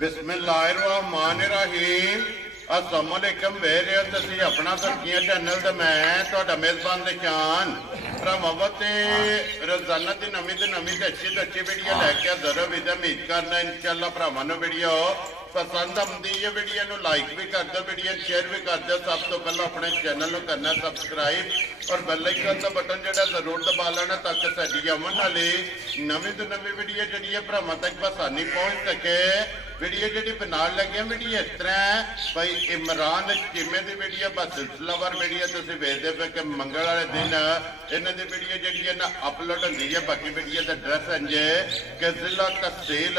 बिस्मिल्लाहिर्रहमानिर्रहीम। अस्सलाम वालेकुम वेरे तुसी अपना सब्जियां चैनल ते मैं तुहाडा मेज़बान निशान भरावां रोजाना की नवीं तो अच्छी वीडियो लैके जरूर भी उम्मीद करना इंशाअल्लाह भरावां नूं वीडियो पसंद आती है। वीडियो नूं लाइक भी कर दो, वीडियो शेयर भी कर दो। सब तो पहले अपने चैनल को करना सबसक्राइब और बेल आइकन का बटन जो जरूर दबा लेना ताकि साडी आने वाली नवीं तो नवीं वीडियो जी भरावां तक आसानी पहुँच सके। वीडियो जी बनाने लगे वीडियो इस तरह भाई इमरान चीमे की वीडियो बस सिलसिलावार वीडियो तुम वेखते पे कि मंगल वाले दिन इन्हों की वीडियो जी ना अपलोड होती है। बाकी वीडियो का एड्रैस है कि जिला तहसील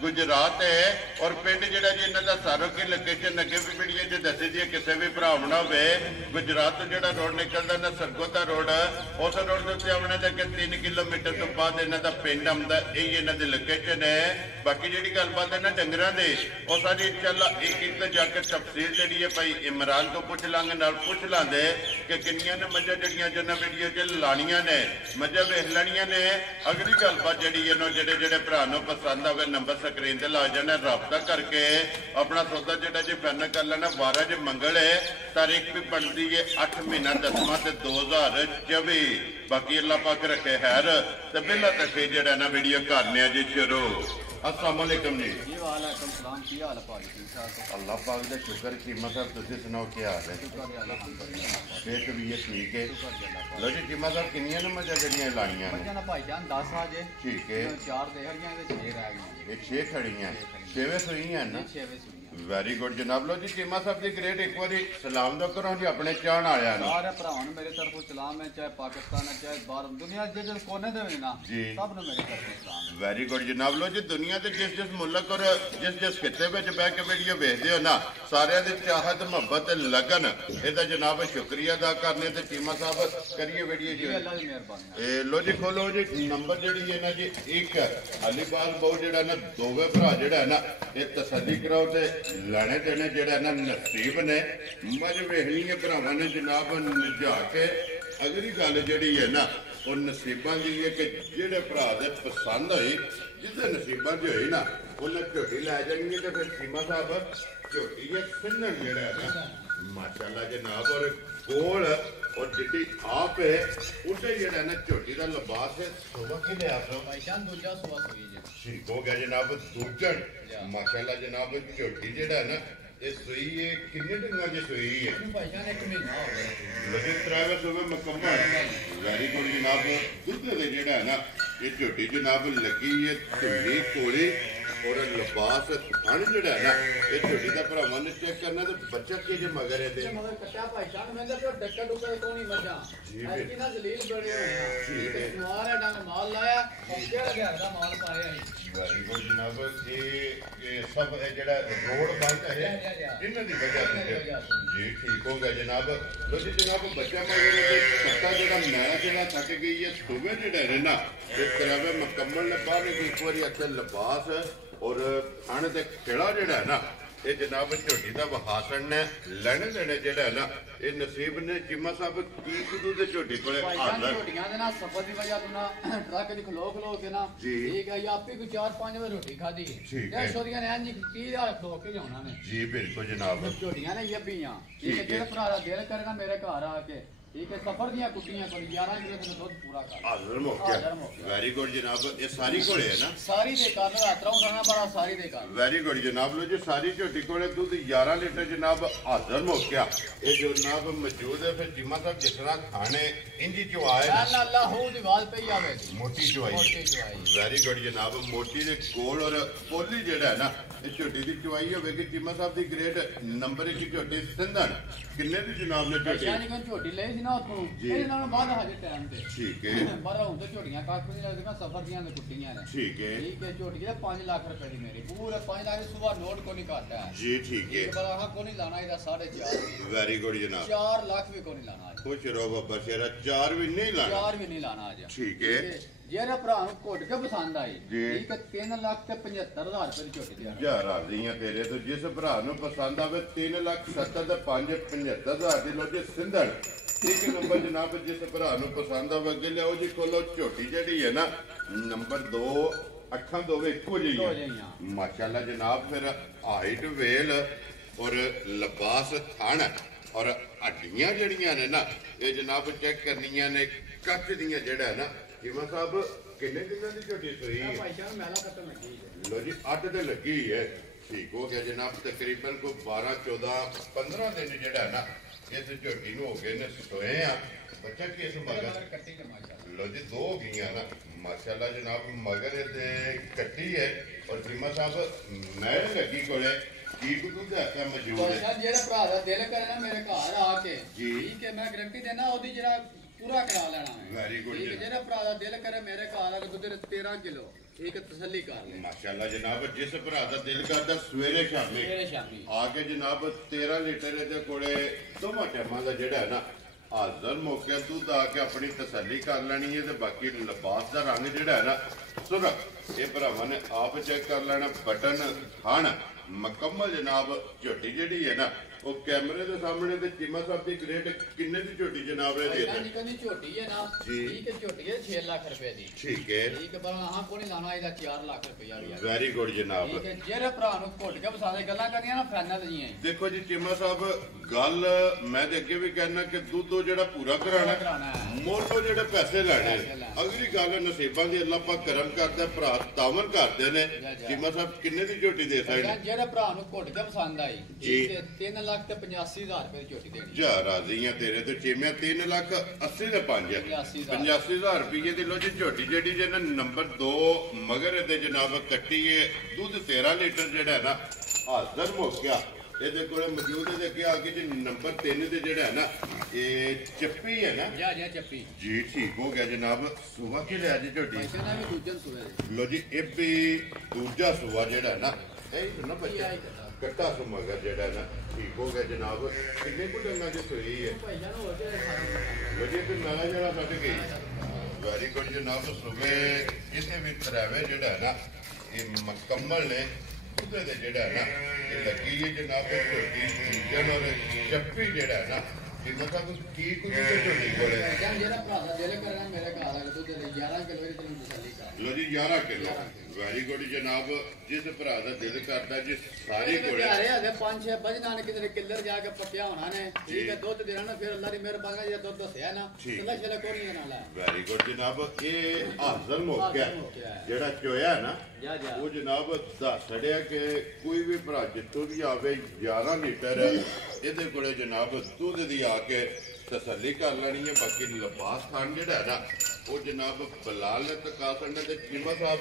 गुजरात है और पिंड जोड़ा जी इन्हों का सारों की लोकेशन अगे भी वीडियो जो दसी दी किसी भी भरावना हो गुजरात तो जो रोड निकलता ना सरगोदा रोड उस रोड के उत्ते आने तक 3 किलोमीटर तो बाद इन्हों का पिंड आता, यही इन्हों की लोकेशन है। बाकी जी गलबात है ना डंगर की वो सारी चल एक जाकर तफसील जी है भाई इमरान तो पूछ लांगे नाल पूछ लांगे कि किनिया ने मझा जड़ियाँ जिन्हें वीडियो च लानिया ने मझा वेख लनिया ने। अगली गलबात जी जेडे जेडे भरा पसंद आवे नंबर स्क्रीन से ला जाना, रबता करके अपना सौदा जोड़ा जी फाइनल कर लेना। 12 जो मंगल है, तारीख भी बनती है 8 महीना 10वां 2024। बाकी अल्लाह पाक रखे खैर तो बिला तक जो ना वीडियो करने जी शुरू। अस्सलाम वालेकुम जी। वालेकुम सलाम। की हाल है भाई? ठीक ठाक हो? अल्लाह पाक दा शुक्र। कीमा साहब तुसीं सुनाओ क्या हाल है? सेहत भी है ठीक है। लो जी कीमा साहब किनियां ने मझां जड़ियां लानियां ने? मझां भाईजान 10 आज ठीक है। 4 देहड़ियां ते 6 रह गईयां। एक 6 खड़ियां 6वें सुईयां ना? 6वें सुईयां। वेरी गुड जनाब। लो जी कीमा साहब दी ग्रेट एक बारी सलाम दो करो जी अपने चाहण वालियां नूं। सारे भरावां नूं मेरी तरफों सलाम है, चाहे पाकिस्तान है चाहे बाहर दुनिया दे जिस कोने दे ना जी सब नूं मेरी तरफों सलाम। वेरी गुड जनाब। लो जी दुनिया के जिस मुल्क और जिस खिते में बह के वीडियो वेखते हो ना सारे दी चाहत मुहब्बत लगन इहदा जनाब शुक्रिया अदा करने ते कीमा साहब करिए वीडियो जी। अल्लाह दी मेहरबानी। लो जी खोलो जी नंबर जी है ना जी एक अलीबाग बहु जो ना दोवे भरा जो है ना ये तसली कराओ तो लैने देने जोड़ा ना नसीब ने मज वेखनी है भरावां ने जनाब निजा के। अगली गल जी है ना वो नसीबा की है कि जेडे भरा दे पसंद हुई जिसे नसीबा च हुई ना उन्हें झोटी लै जाएंगे तो फिर कीमा साहब झोटी है सिन्नन जोड़ा है ना माशाल्लाह जनाब और कोल और जिड्डी आप है उसे जोड़ा ना झोटी का लिबास है सुबह कि ले आप भाईजान दूजा सुबह सुई जी ठीक हो गया जनाब। दूजन माशाल्लाह जनाब झोटी जेड़ा है ना ये सुई है किन्ने ढंगा जी सुई है? भाईजान 1 महीना हो गया लगे त्रावे सुबह मुकम्मल। वेरी गुड जनाब। दुध दे जेड़ा है ना ये झोटी जनाब लगी है धुली कोली और लिबास थन जोड़ा है ना ये झोटी का भरावां ने चेक करना तो बच्चा के जे मगर है मगर कट्टा भाईजान मैं तो डक्का डुक्का को नहीं मजा ऐसी ना जलील बड़े हुए हैं। ठीक है माल है डंग माल लाया और केड़ा घर दा माल पाया है। वेरी गुड जनाब। ये सब जेड़ा रोड बंद है इन्हां दी वजह से जी ठीक हो गया जनाब। लो जी जनाब बच्चा मगर कट्टा जेड़ा मैं जेड़ा थक गई है सुबह जेड़ा है ना इस तरह मुकम्मल ने बाहर एक बारी अच्छे लिबास और खाने ते खिला जेड़ा है ना ये जनाब झोटी का वहासन ने लैने देने जेड़ा है ना ये नसीब ने कीमा साहब की कुदू दे झोटी कोले हाज़र झोटियां दे ना सफर दी वजह तो ना ट्रक दी खलो के ना ठीक है या आपे को 4-5 बजे रोटी खादी या छोरियां ने जी 30,000 खलो के जाना ने जी बिल्कुल जनाब। झोटियां ने ये बीयां ठीक है जेड़ा भरा दिल करेगा मेरे घर आके ठीक है सफर दियां कुटियां को 11 किलो का दूध पूरा कर हाज़र मौके। वेरी गुड जनाब। ये सारी कोले है ना? सारी दे कर यात्रा होना बड़ा सारी दे कर। वेरी गुड जनाब। लो जी सारी झोटी कोले दूध 11 लीटर जनाब हाज़र मौके। ये जनाब मौजूद है फिर कीमा साहब जिस तरह खाने इंजी चुआए ना अल्लाह हो दी बात पे आवे मोटी चुआई। वेरी गुड जनाब। मोटी दे कोल और पोली जेड़ा है ना ये झोटी दी चुआई होगी कीमा साहब दी ग्रेड नंबर 1 झोटी सिंधन किन्ने दी जनाब ने झोटी झोटी ले ना उथों ਇਹਦੇ ਨਾਲੋਂ ਬਾਅਦ ਹਾਜ਼ਰ ਟਾਈਮ ਤੇ ਠੀਕ ਹੈ ਪਰ ਹੁਣ ਤੇ ਝੋਟੀਆਂ ਕੱਖ ਨਹੀਂ ਲੱਗਦੀਆਂ ਸਫਰ ਦੀਆਂ ਨੇ ਕੁੱਟੀਆਂ ਨੇ ਠੀਕ ਹੈ 5 ਲੱਖ रुपए ਦੀ ਮੇਰੀ ਪੂਰੇ 5 ਲੱਖ ਸੁਬਾ ਨੋਟ ਕੋ ਨਹੀਂ ਕਰਦਾ ਜੀ ਠੀਕ ਹੈ ਪਰ ਆਹ ਕੋ ਨਹੀਂ ਲਾਣਾ ਇਹਦਾ 4.5 ਵੈਰੀ ਗੁੱਡ ਜਨਾਬ 4 ਲੱਖ ਵੀ ਕੋ ਨਹੀਂ ਲਾਣਾ ਖੁਸ਼ ਰਹੋ ਬੱਬਾ ਸ਼ੇਰਾ 4 ਵੀ ਨਹੀਂ ਲਾਣਾ 4 ਵੀ ਨਹੀਂ ਲਾਣਾ ਅੱਜ ਠੀਕ ਹੈ ਜਿਹੜਾ ਭਰਾ ਨੂੰ ਘੁੱਟ ਕੇ ਪਸੰਦ ਆਈ ਠੀਕ 3,75,000 ਰੁਪਏ ਦੀ ਝੋਟੀ ਦੇ ਯਾਰ ਰਾਜ਼ੀਆਂ ਤੇਰੇ ਤੋਂ ਜਿਸ ਭਰਾ ਨੂੰ ਪਸੰਦ ਆਵੇ 3,70,000 ਤੇ 5,75,000 ਦੀ ਲੋ ਜੇ ਸਿੰਧੜ एक नंबर जनाब जिस भरा पसंद आ अगे लियाओ जी खोलो झोटी जी है ना नंबर 2 ਅੱਖਾਂ ਦੋਵੇਂ ਇੱਕੋ ਜਿਹੀਆਂ ਮਾਸ਼ਾਅੱਲਾ ਜਨਾਬ। ਫਿਰ ਹਾਈਟ ਵੇਲ ਔਰ ਲਿਬਾਸ ਥਣ ਔਰ ਹੱਡੀਆਂ ਜਿਹੜੀਆਂ ਨੇ ਨਾ ਇਹ ਜਨਾਬ ਚੈੱਕ ਕਰਨੀਆਂ ਨੇ। ਕੱਚ ਦੀਆਂ ਜਿਹੜਾ ਨਾ ਚੀਮਾ ਸਾਹਿਬ ਕਿੰਨੇ ਦਿਨਾਂ ਦੀ ਝੋਟੀ ਸੋਈ ਹੈ? ਭਾਈ ਸਾਹਿਬ ਮੈਲਾ ਖਤਮ ਲੱਗੀ ਹੈ। ਲੋ ਜੀ 8 ਤੇ ਲੱਗੀ ਹੈ। ਠੀਕ ਹੋ ਗਿਆ ਜਨਾਬ। ਤਕਰੀਬਨ ਕੋਈ 12 14 15 ਦਿਨ ਜਿਹੜਾ ਨਾ ਇਸ ਝੋਟੀ ਨੂੰ ਹੋ ਗਏ ਨੇ ਸੋਏ ਆ। ਬੱਚਾ ਕਿਸ ਮਗਰ ਕੱਟੀ ਤੇ ਮਾਸ਼ਾਅੱਲਾ। ਲੋ ਜੀ 2 ਗਈਆਂ ਨਾ ਮਾਸ਼ਾਅੱਲਾ ਜਨਾਬ। ਮਗਰ ਇਹਦੇ ਕੱਟੀ ਹੈ ਔਰ ਚੀਮਾ ਸਾਹਿਬ ਮੈਂ ਲੱਗੀ ਕੋਲੇ ਕੀ ਕੁਝ ਦੱਸਿਆ ਮੌਜੂਦ ਹੈ। ਜਿਹੜਾ ਭਰਾ ਦਾ ਦਿਲ ਕਰੇ ਨਾ ਮੇਰੇ ਘਰ ਆ ਕੇ ਜੀ ਠੀਕ ਹੈ ਮੈਂ ਗਰੰਟੀ ਦੇਣਾ ਉਹਦੀ ਜਿਹੜਾ ਪੂਰਾ ਕਰਾ ਲੈਣਾ ਹੈ। Very good. ਜਿਹੜਾ ਭਰਾ ਦਾ ਦਿਲ ਕਰੇ ਮੇਰੇ ਘਰ ਆ ਕੇ ਦੁੱਧ 13 ਕਿਲੋ ਇੱਕ ਤਸੱਲੀ ਕਰ ਲੈ ਮਾਸ਼ਾਅੱਲਾ ਜਨਾਬ। ਜਿਸ ਭਰਾ ਦਾ ਦਿਲ ਕਰਦਾ ਸਵੇਰੇ ਸ਼ਾਮੀ ਆ ਕੇ ਜਨਾਬ 13 ਲੀਟਰ ਇਹਦੇ ਕੋਲੇ ਦੋਵਾਂ ਟਾਈਮਾਂ ਦਾ ਜਿਹੜਾ ਨਾ ਹਾਜ਼ਰ ਮੌਕੇ ਦੁੱਧ ਆ ਕੇ ਆਪਣੀ ਤਸੱਲੀ ਕਰ ਲੈਣੀ ਹੈ। ਤੇ ਬਾਕੀ ਲਿਬਾਸ ਦਾ ਰੰਗ ਜਿਹੜਾ ਹੈ ਨਾ ਸੁਰਖ ਇਹ ਭਰਾਵਾਂ ਨੇ ਆਪ ਚੈੱਕ ਕਰ ਲੈਣਾ। ਬਟਨ ਖਾਣ ਮੁਕੰਮਲ ਜਨਾਬ। ਝੋਟੀ ਜਿਹੜੀ ਹੈ ਨਾ ਉਹ ਕੈਮਰੇ ਦੇ ਸਾਹਮਣੇ ਤੇ ਚੀਮਾ ਸਾਹਿਬ ਦੀ ਗ੍ਰੇਡ ਕਿੰਨੇ ਦੀ ਝੋਟੀ ਜਨਾਬ ਇਹ ਦੇ ਭਾਈ ਕਹਿੰਦੀ ਝੋਟੀ ਹੈ ਨਾ ਠੀਕ ਹੈ। ਝੋਟੀ ਹੈ 6 ਲੱਖ ਰੁਪਏ ਦੀ। ਠੀਕ ਹੈ ਠੀਕ ਹੈ ਪਰ ਹਾਂ ਕੋਈ ਲਾਣਾ ਇਹਦਾ 4 ਲੱਖ ਰੁਪਇਆ ਵੀ ਆ। ਵੈਰੀ ਗੁੱਡ ਜਨਾਬ। ਠੀਕ ਹੈ ਜਿਹੜੇ ਭਰਾ ਨੂੰ ਘੁੱਟ ਕੇ ਪਸੰਦ ਗੱਲਾਂ ਕਰਨੀਆਂ ਨਾ ਫਾਈਨਲ ਦੀਆਂ ਦੇਖੋ ਜੀ ਚੀਮਾ ਸਾਹਿਬ ਗੱਲ ਮੈਂ ਤੇ ਅੱਗੇ ਵੀ ਕਹਿਣਾ ਕਿ ਦੁੱਧ ਉਹ ਜਿਹੜਾ ਪੂਰਾ ਕਰਾਣਾ ਮੁੱਲ ਜਿਹੜੇ ਪੈਸੇ ਲੈਣੇ ਅਗਲੀ ਗੱਲ ਨਸੀਬਾਂ ਦੀ ਅੱਲਾਹ ਪਾਕ ਕਰਮ ਕਰਦਾ। ਭਰਾ ਤਾਵਨ ਕਰਦੇ ਨੇ। ਚੀਮਾ ਸਾਹਿਬ ਕਿੰਨੇ ਦੀ ਝੋਟੀ ਦੇ ਸਕਦੇ? ਜਿਹੜੇ ਭਰਾ ਨੂੰ ਘੁੱਟ ਕੇ ਪਸੰਦ ਆਈ ਠੀਕ ਹੈ 3 ਲੱਖ ਤੇ 85,000 ਰੁਪਏ ਦੀ ਝੋਟੀ ਦੇਣੀ। ਜਾ ਰਾਜ਼ੀ ਆ ਤੇਰੇ ਤੇ ਚੀਮਿਆ 3 ਲੱਖ 80 ਦੇ 5 85,000 ਰੁਪਏ ਦੀ। ਲੋ ਜੀ ਝੋਟੀ ਜਿਹੜੀ ਜੇ ਨੰਬਰ 2 ਮਗਰ ਇਹਦੇ ਜਨਾਬ ਕੱਟੀ ਹੈ ਦੁੱਧ 13 ਲੀਟਰ ਜਿਹੜਾ ਹੈ ਨਾ ਹਾਜ਼ਰ ਮੌਕਿਆ ਇਹਦੇ ਕੋਲੇ ਮੌਜੂਦ ਹੈ। ਅੱਗੇ ਆ ਕੇ ਜੀ ਨੰਬਰ 3 ਤੇ ਜਿਹੜਾ ਹੈ ਨਾ ਇਹ ਚੱਪੀ ਹੈ ਨਾ ਜਾ ਚੱਪੀ ਜੀ। ਠੀਕ ਹੋ ਗਿਆ ਜਨਾਬ। ਸੁਬਾ ਕੀ ਲਿਆ ਜੀ ਝੋਟੀ? ਕਹਿੰਦਾ ਵੀ ਦੂਜੇ ਸੂਏ ਲੋ ਜੀ ਇਹ ਵੀ ਦੂਜਾ ਸੁਬਾ ਜਿਹੜਾ ਨਾ ਇਹ ਨਾ ਬੱਚਾ ਕੱਟਾ ਸੁ ਮਗਰ ਜਿਹੜਾ ਨਾ ਠੀਕ ਹੋ ਗਿਆ ਜਨਾਬ। ਕਿੰਨੇ ਕੁ ਡੰਗਾਂ ਚ ਸੋਈ ਹੈ? ਭਾਈ ਜਾਨ ਹੋ ਗਿਆ ਲੋ ਜੀ ਤੇ ਨਾਲਾ ਜਿਹੜਾ ਕੱਢ ਗਈ। ਵੈਰੀ ਗੁੱਡ ਜਨਾਬ। ਸੁਬੇ ਕਿਸੇ ਵੀ ਤਰਾਵੇ ਜਿਹੜਾ ਹੈ ਨਾ ਇਹ ਮੁਕੰਮਲ ਨੇ ਉਹਦੇ ਤੇ ਜਿਹੜਾ ਹੈ ਨਾ ਇਹ ਲੱਗੀ ਹੈ ਜਨਾਬ। ਝੋਟੀ ਜਨਰ ਚੱਪੀ ਜਿਹੜਾ ਹੈ ਨਾ ਕਿ ਮਤਲਬ ਕੀ ਕੁਝ ਝੋਟੀ ਕੋਲੇ ਜਿਹੜਾ ਭਰਾ ਦਾ ਦਿਲ ਕਰਨਾ ਮੇਰੇ ਘਰ ਆ ਕੇ ਦੁੱਧ ਦੇ 11 ਕਿਲੋ ਦੀ ਤੈਨੂੰ ਤਸੱਲੀ ਕਰ। ਲੋ ਜੀ 11 ਕਿਲੋ ਵੈਰੀ ਗੁੱਡ ਜਨਾਬ। ਜਿਸ ਭਰਾ ਦਾ ਦਿਲ ਕਰਦਾ ਜੀ ਸਾਰੇ ਕੋਲੇ ਆ ਰਹੇ ਆ 5-6 ਵਜਣਾ ਨੇ ਕਿਤੇ ਕਿੱਲਰ ਜਾ ਕੇ ਪੱਕਿਆ ਹੋਣਾ ਨੇ ਠੀਕ ਹੈ ਦੁੱਧ ਦੇਣਾ ਨਾ ਫਿਰ ਅੱਲਾ ਦੀ ਮਿਹਰਬਾਨੀ ਜਿਹੜਾ ਦੁੱਧ ਦੱਸਿਆ ਨਾ ਅੱਲਾ ਸ਼ਲਾ ਕੋਈ ਨਹੀਂ ਨਾਲ ਹੈ। ਵੈਰੀ ਗੁੱਡ ਜਨਾਬ। ਇਹ ਹਾਜ਼ਰ ਮੌਕਿਆ ਜਿਹੜਾ ਚੋਇਆ ਨਾ ਉਹ ਜਨਾਬ ਦੱਸ ਛੜਿਆ ਕਿ ਕੋਈ ਵੀ ਭਰਾ ਜਿੱਥੋਂ ਵੀ ਆਵੇ 11 ਲੀਟਰ ਇਹਦੇ ਕੋਲੇ ਜਨਾਬ ਦੁੱਧ ਦੀ ਆ ਕੇ ਤਸੱਲੀ ਕਰ ਲੈਣੀ ਹੈ। ਬਾਕੀ ਲਿਬਾਸ ਖਾਨ ਜਿਹੜਾ ਨਾ ਉਹ ਜਨਾਬ ਬਲਾਲ ਨੇ ਤਕਾਸਣ ਨੇ ਤੇ ਚੀਮਾ ਸਾਹਿਬ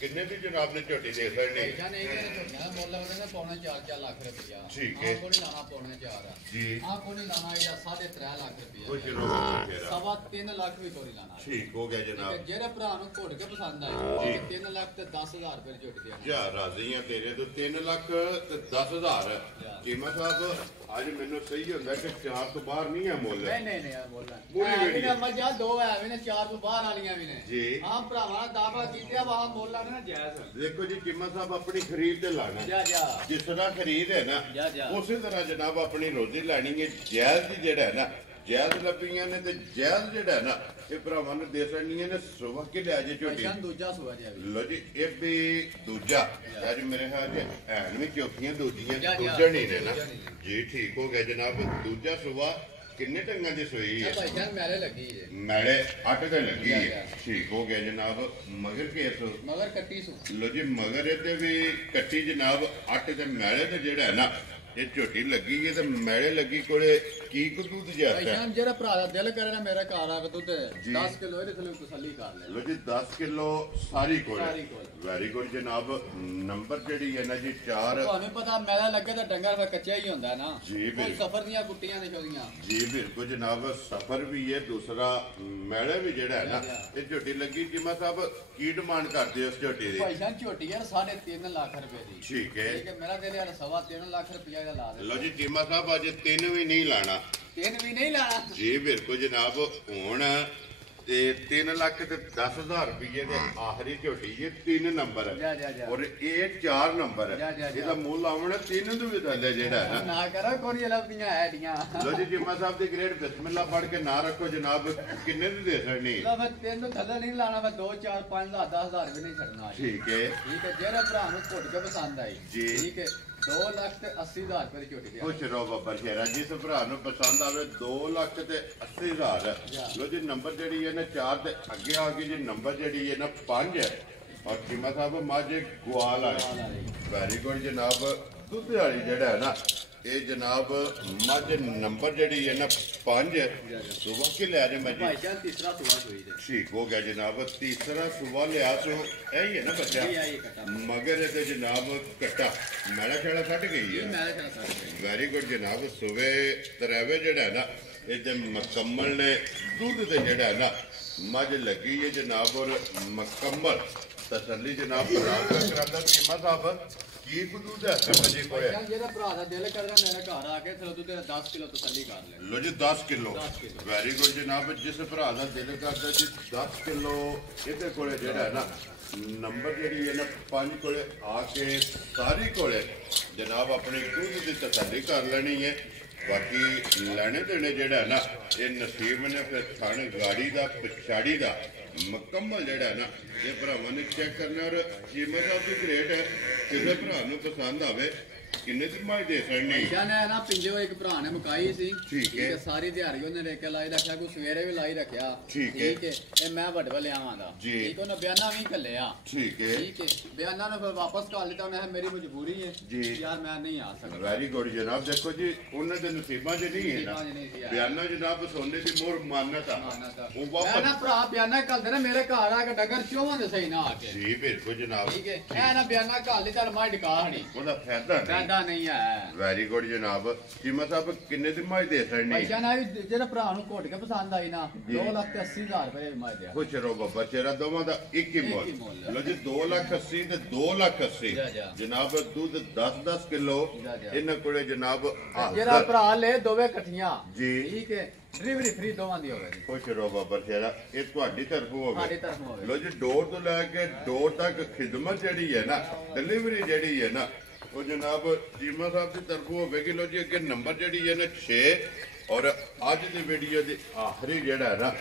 ਕਿੰਨੇ ਦੀ ਜਨਾਬ ਨੇ ਝੋਟੀ ਦੇ ਸਕਣੀ? ਜਾਨ ਇਹ ਝੋਟੀਆਂ ਦਾ ਮੁੱਲ ਉਹਨੇ ਪੌਣੇ 4 ਲੱਖ ਰੁਪਇਆ। ਠੀਕ ਹੈ। ਕੋਈ ਲਾਣਾ ਪੌਣੇ 4 ਜੀ। ਆਹ ਕੋਈ ਲਾਣਾ ਇਹਦਾ 3.5 ਲੱਖ ਰੁਪਇਆ। ਕੁਝ ਰੋਕ ਫੇਰਾ 3.5 ਲੱਖ ਵੀ ਕੋਈ ਲਾਣਾ। ਠੀਕ ਹੋ ਗਿਆ ਜਨਾਬ। ਜਿਹੜੇ ਭਰਾ ਨੂੰ ਘੁੱਟ ਕੇ ਪਸੰਦ ਆਏ 3 ਲੱਖ ਤੇ 10,000 ਰੁਪਏ ਦੀ ਝੋਟੀ ਦੇ ਜਾ ਰਾਜ਼ੀ ਆ ਤੇਰੇ ਤੋਂ 3 ਲੱਖ ਤੇ 10,000 ਚੀਮਾ ਸਾਹਿਬ ਅੱਜ ਮੈਨੂੰ ਸਹੀ ਹੁੰਦਾ ਕਿ 4 ਤੋਂ ਬਾਹਰ ਨਹੀਂ ਆ ਮੁੱਲ। ਨਹੀਂ ਬੋਲਣਾ ਮੱਝਾਂ 2 ਐਵੇਂ ਨੇ 4 ਤੋਂ ਬਾਹਰ ਵਾਲੀਆਂ ਵੀ ਨੇ ਜੀ। ਆਹ ਭਰਾਵਾਂ ਦਾਵਾ ਕੀਤਿਆ ਵਾ ਮੁੱਲ ਆ ਨਾ ਜਾਇਜ਼। ਦੇਖੋ ਜੀ ਚੀਮਾ ਸਾਹਿਬ ਆਪਣੀ ਖਰੀਦ ਤੇ ਲਾਣਾ ਜਿਸ ਤਰ੍ਹਾਂ ਖਰੀਦ ਹੈ ਨਾ ਉਸੇ ਤਰ੍ਹਾਂ ਜਨਾਬ ਆਪਣੀ ਰੋਜ਼ੀ ਲੈਣੀ ਹੈ। ਜਾਇਜ਼ ਦੀ ਜਿਹੜਾ ਹੈ ਨਾ ਜਾਇਜ਼ ਲੱਭੀਆਂ ਨੇ ਤੇ ਜਾਇਜ਼ ਜਿਹੜਾ ਹੈ ਨਾ ਇਹ ਭਰਾਵਾਂ ਨੂੰ ਦੇ ਸਕਣੀਆਂ ਨੇ। ਸੁਬਾ ਕੇ ਲਿਆ ਜੇ ਝੋਟੀ ਦੂਜਾ ਸੁਬਾ ਜੀ ਲੋ ਜੀ ਇਹ ਵੀ ਦੂਜਾ ਅੱਜ ਮੇਰੇ ਖਿਆਲ ਚ ਐਨ ਵੀ ਚੌਥੀਆਂ ਦੂਜੀਆਂ ਦੂਜਾ ਨਹੀਂ ਨੇ ਨਾ ਜੀ। ਠੀਕ ਹੋ ਗਿਆ ਜਨਾਬ। ਦੂਜਾ ਸੁਬਾ ਕਿੰਨੇ ਟੰਗਾਂ ਦੀ ਸੋਈ ਹੈ? ਭਾਈ ਜਾਨ ਮੈਲੇ ਲੱਗੀ ਹੈ। ਮੈਲੇ 8 ਤੇ ਲੱਗੀ ਹੈ। ਠੀਕ ਹੋ ਗਿਆ ਜਨਾਬ। ਮਗਰ ਕੇਸ ਮਗਰ ਕੱਟੀ ਸੂ ਲੋ ਜੀ ਮਗਰ ਇਹਦੇ ਵੀ ਕੱਟੀ ਜਨਾਬ 8 ਤੇ ਮੈਲੇ ਤੇ ਜਿਹੜਾ ਹੈ ਨਾ ਇਹ ਝੋਟੀ ਲੱਗੀ ਹੈ ਤੇ ਮੈਲੇ ਲੱਗੀ ਕੋਲੇ ਕੀ ਕੁ ਦੁੱਧ ਜਾਂਦਾ? ਭਾਈ ਜਾਨ ਜਿਹੜਾ ਭਰਾ ਦਾ ਦਿਲ ਕਰੇ ਨਾ ਮੇਰੇ ਘਰ ਆ ਕੇ ਦੁੱਧ 10 ਕਿਲੋ ਇਹਦੇ ਥੱਲੇ ਤਸੱਲੀ ਕਰ ਲੈ। ਲੋ ਜੀ 10 ਕਿਲੋ ਸਾਰੀ ਕੋਲੇ ਵੈਰੀ ਗੁੱਡ ਜਨਾਬ। ਨੰਬਰ ਜਿਹੜੀ ਹੈ ਨਾ ਜੀ 4 ਤੁਹਾਨੂੰ ਪਤਾ ਮੈਲਾ ਲੱਗੇ ਤਾਂ ਡੰਗਰ ਫਿਰ ਕੱਚਾ ਹੀ ਹੁੰਦਾ ਨਾ ਜੀ। ਕੋਈ ਸਫਰ ਦੀਆਂ ਕੁੱਟੀਆਂ ਦੇ ਚੋਦੀਆਂ ਜੀ ਬਿਲਕੁਲ ਜਨਾਬ। ਸਫਰ ਵੀ ਹੈ ਦੂਸਰਾ ਮੈਲੇ ਵੀ ਜਿਹੜਾ ਹੈ ਨਾ ਇਹ ਝੋਟੀ ਲੱਗੀ। ਚੀਮਾ ਸਾਹਿਬ ਕੀ ਡਿਮਾਂਡ ਕਰਦੇ ਉਸ ਝੋਟੀ ਦੀ? ਭਾਈ ਜਾਨ ਝੋਟੀ ਹੈ 3.5 ਲੱਖ ਰੁਪਏ ਦੀ। ਠੀਕ ਹੈ। ਮੇਰਾ ਦਿਲ ਯਾਰ 3.5 ਲੱਖ ਰੁਪਇਆ ਇਹਦਾ ਲਾ ਦੇ। ਲੋ ਜੀ ਚੀਮਾ ਸਾਹਿਬ ਅੱਜ 3 ਵੀ ਨਹੀਂ ਲਾਣਾ। 3 ਵੀ ਨਹੀਂ ਲਾਣਾ ਜੀ ਬਿਲਕੁਲ ਜਨਾਬ। ਹੁਣ ਤੇ 3,10,000 ਰੁਪਏ ਦੇ ਆਖਰੀ ਝੋਟੀ ਇਹ 3 ਨੰਬਰ ਜਾ ਜਾ ਜਾ ਔਰ ਇਹ 4 ਨੰਬਰ ਇਹਦਾ ਮੁੱਲ ਆਉਣਾ 3 ਤੋਂ ਵੀ ਥੱਲੇ ਜਿਹੜਾ ਹੈ ਨਾ ਕਰੋ ਕੋਈ ਲੱਭਦੀਆਂ ਐਡੀਆਂ ਲੋ ਜੀ ਜਿਮਾ ਸਾਹਿਬ ਦੀ ਗ੍ਰੇਡ ਬਿਸਮਿਲ੍ਲਾ ਪੜ ਕੇ ਨਾ ਰੱਖੋ ਜਨਾਬ ਕਿੰਨੇ ਦੀ ਦੇ ਸਕਣੀ ਲਾ ਮੈਂ ਤੈਨੂੰ ਥੱਲੇ ਨਹੀਂ ਲਾਣਾ ਮੈਂ 2 4 5 10,000 ਵੀ ਨਹੀਂ ਛੱਡਣਾ ਠੀਕ ਹੈ ਜਿਹੜਾ ਭਰਾ ਨੂੰ ਘੁੱਟ ਕੇ ਪਸੰਦ ਆਈ ਜੀ। ਠੀਕ ਹੈ 2,80,000 ਰੁਪਏ ਦੀ ਝੋਟੀ ਦੇ ਖੁਸ਼ ਰਹੋ ਬਾਬਾ ਸ਼ੇਰਾ ਜਿਸ ਭਰਾ ਨੂੰ ਪਸੰਦ ਆਵੇ 2,80,000 ਲੋ ਜੀ ਨੰਬਰ ਜਿਹੜੀ ਹੈ ਨਾ 4 ਤੇ ਅੱਗੇ ਆ ਗਈ ਜੀ ਨੰਬਰ ਜਿਹੜੀ ਹੈ ਨਾ 5 ਹੈ ਔਰ ਚੀਮਾ ਸਾਹਿਬ ਮਾਝੇ ਗਵਾਲ ਵਾਲੀ ਵੈਰੀ ਗੁੱਡ ਜਨਾਬ ਦੁੱਧ ਵਾਲੀ ਜਿਹੜਾ ਹੈ ਨਾ ਇਹ ਜਨਾਬ ਮੱਝ ਨੰਬਰ ਜਿਹੜੀ ਹੈ ਨਾ 5 ਸੁਬਹ ਕੇ ਲਿਆ ਜੇ ਮੈਂ ਭਾਈ ਜਾਨ ਤੀਸਰਾ ਸੁਆ ਹੋਈ ਦੇ ਠੀਕ ਹੋ ਗਿਆ ਜਨਾਬ ਤੀਸਰਾ ਸੁਬਹ ਲਿਆ ਸੋ ਇਹ ਹੀ ਹੈ ਨਾ ਬੱਚਾ ਮਗਰ ਇਹਦੇ ਜਨਾਬ ਕੱਟਾ ਮੈਲਾ ਖੇੜਾ ਕੱਟ ਗਈ ਹੈ ਵੈਰੀ ਗੁੱਡ ਜਨਾਬ ਸੁਬਹ ਤਰੇਵੇ ਜਿਹੜਾ ਹੈ ਨਾ ਇਹਦੇ ਮੁਕੰਮਲ ਨੇ ਦੁੱਧ ਤੇ ਜਿਹੜਾ ਹੈ ਨਾ ਮੱਝ ਲੱਗੀ ਹੈ ਜਨਾਬ ਔਰ ਮੁਕੰਮਲ ਤਸੱਲੀ ਜਨਾਬ ਕਰਾਂਦਾ ਚੀਮਾ ਸਾਹਿਬ ਕੀ ਕੁਦੂ ਦਾ ਸਮਝੇ ਕੋਈ ਜਿਹੜਾ ਭਰਾ ਦਾ ਦਿਲ ਕਰਦਾ ਮੇਰੇ ਘਰ ਆ ਕੇ ਚਲੋ ਤੂੰ ਤੇਰਾ 10 ਕਿਲੋ ਤਸੱਲੀ ਕਰ ਲੈ ਲੋ ਜੀ 10 ਕਿਲੋ ਵੈਰੀ ਗੁੱਡ ਜਨਾਬ ਜਿਸ ਭਰਾ ਦਾ ਦਿਲ ਕਰਦਾ ਜੀ 10 ਕਿਲੋ ਇਹਦੇ ਕੋਲੇ ਜਿਹੜਾ ਹੈ ਨਾ ਨੰਬਰ ਜਿਹੜੀ ਹੈ ਨਾ 5 ਕੋਲੇ ਆ ਕੇ ਸਾਰੀ ਕੋਲੇ ਜਨਾਬ ਆਪਣੀ ਦੁੱਧ ਦੀ ਤਸੱਲੀ ਕਰ ਲੈਣੀ ਹੈ ਬਾਕੀ ਲੈਣੇ ਦੇਣੇ ਜਿਹੜਾ ਨਾ ਇਹ ਨਸੀਬ ਨੇ ਫਿਰ ਥਣ ਗਾੜੀ ਦਾ ਪਛਾੜੀ ਦਾ ਮੁਕੰਮਲ ਜਿਹੜਾ ਨਾ ਇਹ ਭਰਾਵਾਂ ਨੇ ਚੈੱਕ ਕਰਨਾ ਔਰ ਚੀਮਾ ਸਾਹਿਬ ਦੀ ਗ੍ਰੇਡ ਹੈ ਕਿਸੇ ਭਰਾ ਨੂੰ ਪਸੰਦ ਆਵੇ ਕਿੰਨੇ ਦੀ ਮਾਈ ਦੇ ਸਕਣੀ ਜਾਨਾ ਨਾ ਪਿੰਜੋ ਇੱਕ ਭਰਾ ਨੇ ਮੁਕਾਈ ਸੀ ਠੀਕ ਹੈ ਸਾਰੀ ਦਿਹਾੜੀ ਉਹਨੇ ਰੇਕੇ ਲਾਈ ਰੱਖਿਆ ਕੋਈ ਸਵੇਰੇ ਵੀ ਲਾਈ ਰੱਖਿਆ ਠੀਕ ਹੈ ਇਹ ਮੈਂ ਵੱਡ ਵੱਲ ਆਵਾਂਦਾ ਠੀਕ ਉਹਨੇ ਬਿਆਨਾ ਵੀ ਘੱਲਿਆ ਠੀਕ ਹੈ ਬਿਆਨਾ ਨੂੰ ਫਿਰ ਵਾਪਸ ਕਰ ਲਿੱਤਾ ਮੈਂ ਮੇਰੀ ਮਜਬੂਰੀ ਹੈ ਯਾਰ ਮੈਂ ਨਹੀਂ ਆ ਸਕਦਾ ਵੈਰੀ ਗੁੱਡ ਜਨਾਬ ਦੇਖੋ ਜੀ ਉਹਨਾਂ ਦੇ ਨਸੀਬਾਂ 'ਚ ਨਹੀਂ ਹੈ ਨਾ ਬਿਆਨਾ ਜਨਾਬ ਸੋਨੇ ਦੀ ਮੋਹਰ ਮਾਨਤ ਆ ਉਹ ਵਾਪਸ ਮੈਂ ਨਾ ਭਰਾ ਬਿਆਨਾ ਘੱਲਦੇ ਨਾ ਮੇਰੇ ਘਰ ਆ ਕੇ ਡੰਗਰ ਚੋਵਾਂ ਦੇ ਸਹੀ ਨਾ ਆ ਕੇ ਜੀ ਬਿਲਕੁਲ ਜਨਾਬ ਠੀਕ ਹੈ ਇਹ ਨਾ ਬਿਆਨਾ ਘੱਲ ਲਈ ਤਾਂ ਮੈਂ ਡਕਾ ਹਣੀ ਉਹਦਾ ਫਾਇਦਾ ਨਹੀਂ ਹੈ ਵੈਰੀ ਗੁੱਡ ਜਨਾਬ ਚੀਮਾ ਸਾਹਿਬ ਕਿੰਨੇ ਦੀ ਮਾਈ ਦੇ ਸਕਣੀ ਪੈਸਾ ਨਾ ਜਿਹੜਾ ਭਰਾ ਨੂੰ ਘੁੱਟ ਕੇ ਪਸੰਦ ਆਈ ਨਾ 2,80,000 ਰੁਪਏ ਮਾਈ ਦੇ ਖੁਸ਼ ਰਹੋ ਬਾਬਾ ਤੇਰਾ ਦੋਵਾਂ ਦਾ ਇੱਕ ਹੀ ਮੁੱਲ ਲੋ ਜੀ 2,80,000 ਤੇ 2,80,000 ਜਨਾਬ ਦੁੱਧ 10-10 ਕਿਲੋ ਇਹਨਾਂ ਕੋਲੇ ਜਨਾਬ ਜਿਹੜਾ ਭਰਾ ਲੈ ਦੋਵੇਂ ਇਕੱਠੀਆਂ ਜੀ ਠੀਕ ਹੈ ਡਿਲੀਵਰੀ ਫ੍ਰੀ ਦੋਵਾਂ ਦੀ ਹੋਵੇ ਖੁਸ਼ ਰਹੋ ਬਾਬਾ ਤੇਰਾ ਇਹ ਤੁਹਾਡੀ ਤਰਫੋਂ ਹੋਵੇ ਤੁਹਾਡੀ ਤਰਫੋਂ ਹੋਵੇ ਲੋ ਜੀ ਡੋਰ ਤੋਂ ਲੈ ਕੇ ਡੋਰ ਤੱਕ ਖਿਦਮਤ ਜਿਹੜੀ ਹੈ ਨਾ ਡਿਲੀਵਰੀ ਜਿਹੜੀ ਹੈ ਨਾ ਉਹ ਜਨਾਬ ਚੀਮਾ ਸਾਹਿਬ ਦੀ ਤਰਫੋਂ ਹੋਵੇਗੀ ਲੋ ਜੀ ਅੱਗੇ ਨੰਬਰ ਜਿਹੜੀ ਹੈ ਨਾ 6 ਔਰ ਅੱਜ ਦੀ ਵੀਡੀਓ ਦੇ ਆਖਰੀ ਜਿਹੜਾ ਹੈ ਨਾ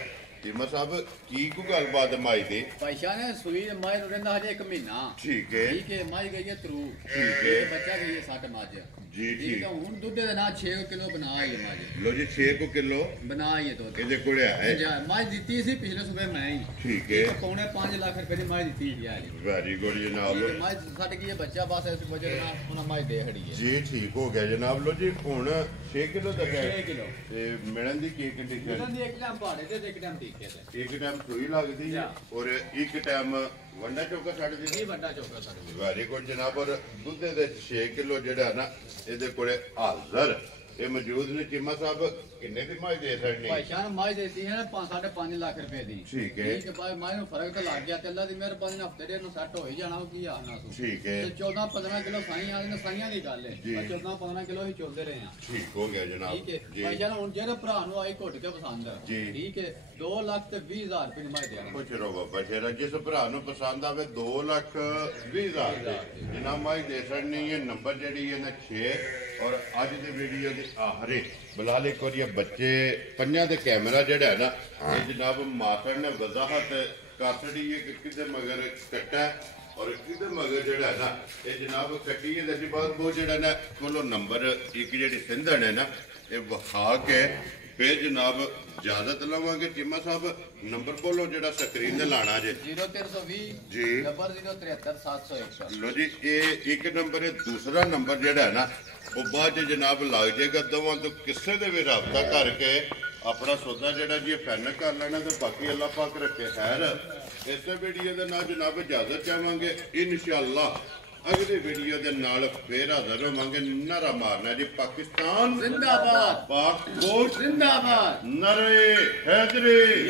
ਚੀਮਾ ਸਾਹਿਬ ਕੀ ਕੋ ਗੱਲਬਾਤ ਮਾਈ ਦੀ ਪੈਸਾ ਨੇ ਸੂਈ ਮਾਈ ਨੂੰ ਰਹਿੰਦਾ ਹਜੇ 1 ਮਹੀਨਾ ਠੀਕ ਹੈ ਮਾਈ ਗਈ ਹੈ ਤਰੂ ਠੀਕ ਹੈ ਬੱਚਾ ਗਈ ਹੈ 60 ਮੱਝ ਜੀ ਠੀਕ ਹੈ ਹੁਣ ਦੁੱਧ ਦੇ ਨਾਲ 6 ਕਿਲੋ ਬਣਾ ਹੀ ਹੈ ਮੱਝ ਲੋ ਜੀ 6 ਕਿਲੋ ਬਣਾ ਹੀ ਹੈ ਦੁੱਧ ਇਹਦੇ ਕੋਲੇ ਹੈ ਮੱਝ ਦਿੱਤੀ ਸੀ ਪਿਛਲੇ ਸਵੇਰ ਮੈਂ ਹੀ ਠੀਕ ਹੈ ਪੌਣੇ 5 ਲੱਖ ਰੁਪਏ ਦੀ ਮੱਝ ਦਿੱਤੀ ਸੀ ਯਾਰ ਵੈਰੀ ਗੁੱਡ ਜਨਾਬ ਮੱਝ ਛੱਡ ਗਈ ਹੈ ਬੱਚਾ ਬਸ ਇਸ ਵਜ੍ਹਾ ਨਾਲ ਉਹਨਾਂ ਮੱਝ ਦੇ ਖੜੀ ਹੈ ਜੀ ਠੀਕ ਹੋ ਗਿਆ ਜਨਾਬ ਲੋ ਜੀ ਹੁਣ 6 ਕਿਲੋ ਤੱਕ ਹੈ 6 ਕਿਲੋ ਤੇ ਮਿਲਣ ਦੀ ਕੀ ਕੰਡੀਸ਼ਨ ਮਿਲਣ ਦੀ ਇੱਕ ਟਾਈਮ ਭਾੜੇ ਤੇ ਇੱਕ ਟਾਈਮ ਟੀਕੇ ਤੇ ਇੱਕ ਟਾਈਮ ਸੂਈ ਲੱਗਦੀ ਹੈ ਔਰ ਇੱਕ ਟਾਈਮ ਵੰਡਾ ਚੌਕਾ ਛੱਡਦੀ ਨਹੀਂ ਵੱਡਾ ਚੌਕਾ ਸਾਡੇ ਵੈਰੀ ਗੁੱਡ ਜਨਾਬ ਔਰ ਦੁੱਧ ਦੇ 6 ਕਿਲੋ ਜਿਹੜਾ ਨਾ ਇਹਦੇ ਕੋਲੇ ਹਾਜ਼ਰ ਇਹ ਮੌਜੂਦ ਨੇ ਚੀਮਾ ਸਾਹਿਬ ਕਿੰਨੇ ਦੀ ਮਾਈ ਦੇ ਸਕਦੇ ਭਾਈ ਸ਼ਾਨ ਮਾਈ ਦੇਤੀ ਹੈ 5.5 ਲੱਖ ਰੁਪਏ ਦੀ ਠੀਕ ਹੈ ਠੀਕ ਹੈ ਭਾਈ ਮਾਈ ਨੂੰ ਫਰਕ ਤਾਂ ਲੱਗ ਗਿਆ ਤੇ ਅੱਲਾ ਦੀ ਮਿਹਰਬਾਨੀ ਨਾਲ ਹਫਤੇ ਦੇ ਨੂੰ ਸੈੱਟ ਹੋ ਹੀ ਜਾਣਾ ਉਹ ਕੀ ਆਖਣਾ ਤੂੰ ਠੀਕ ਹੈ ਤੇ 14-15 ਕਿਲੋ ਸਾਈਆਂ ਵਾਲੀ ਨੇ ਸਾਈਆਂ ਦੀ ਗੱਲ ਹੈ 14-15 ਕਿਲੋ ਹੀ ਚੋਲਦੇ ਰਹੇ ਆ ਠੀਕ ਹੋ ਗਿਆ ਜਨਾਬ ਠੀਕ ਹੈ ਭਾਈ ਸ਼ਾਨ ਹੁਣ ਜਿਹੜੇ ਭਰਾ ਨੂੰ ਆਈ ਘੁੱਟ ਕੇ ਪਸੰਦ ਠੀਕ ਹੈ 2,20,000 ਰੁਪਏ ਦੀ ਮਾਈ ਦੇ ਕੁਛ ਰੋ ਬਾਬਾ ਸ਼ੇਰਾ ਜਿਸ ਭਰਾ ਨੂੰ ਪਸੰਦ ਆਵੇ 2,20,000 ਜਿਨਾ ਮਾਈ ਦੇ ਸਕਣੀ ਹੈ ਨੰਬਰ ਜਿਹੜੀ ਹੈ ਨਾ 6 ਔਰ ਅੱਜ ਦੀ ਵੀਡੀਓ ਦੇ ਆਖਰੀ ਬਲਾਲ ਇੱਕ ਵਾਰੀ ਬੱਚੇ ਪੰਜਾਂ ਦੇ ਕੈਮਰਾ ਜਿਹੜਾ ਹੈ ਨਾ ਇਹ ਜਨਾਬ ਮਾਸੜ ਨੇ ਵਜ਼ਾਹਤ ਕਰ ਛੜੀ ਹੈ ਕਿ ਕਿਤੇ ਮਗਰ ਕੱਟਾ ਔਰ ਕਿਤੇ ਮਗਰ ਜਿਹੜਾ ਹੈ ਨਾ ਇਹ ਜਨਾਬ ਕੱਟੀ ਹੈ ਤੇ ਬਾਅਦ ਬਹੁਤ ਜਿਹੜਾ ਨਾ ਕੋਲੋਂ ਨੰਬਰ ਇੱਕ ਜਿਹੜੀ ਸਿੰਧਣ ਹੈ ਨਾ ਇਹ ਵਿਖਾ ਕੇ ਫਿਰ ਜਨਾਬ ਇਜਾਜ਼ਤ ਲਵਾਂਗੇ ਚੀਮਾ ਸਾਹਿਬ ਨੰਬਰ ਬੋਲੋ ਜਿਹੜਾ ਸਕਰੀਨ ਤੇ ਲਾਣਾ ਜੇ 0320 ਜੀ ਨੰਬਰ 073 ਲੋ ਜੀ ਇਹ ਇੱਕ ਨੰਬਰ ਹੈ ਦੂਸਰਾ ਨੰਬਰ ਜਿਹੜਾ ਹੈ ਨਾ ਉਹ ਬਾਅਦ ਚ ਜਨਾਬ ਲੱਗ ਜਾਏਗਾ ਦੋਵਾਂ ਤੋਂ ਕਿਸੇ ਦੇ ਵੀ ਰਾਬਤਾ ਕਰਕੇ ਆਪਣਾ ਸੌਦਾ ਜਿਹੜਾ ਜੀ ਫੈਨ ਕਰ ਲੈਣਾ ਤੇ ਬਾਕੀ ਅੱਲਾਹ ਪਾਕ ਰੱਖੇ ਖੈਰ ਇਸੇ ਵੀਡੀਓ ਦੇ ਨਾਲ ਜਨਾਬ ਇਜਾਜ਼ਤ ਚਾਹਾਂਗੇ ਇਨਸ਼ਾਅੱਲਾ ਅਗਲੀ ਵੀਡੀਓ ਦੇ ਨਾਲ ਫੇਰ ਹਾਜ਼ਰ ਹੋਵਾਂਗੇ ਨਾਰਾ ਮਾਰਨਾ ਜੀ ਪਾਕਿਸਤਾਨ ਜ਼ਿੰਦਾਬਾਦ ਪਾਕ ਫੌਜ ਜ਼ਿੰਦਾਬਾਦ ਨਰੇ ਹੈਦਰੀ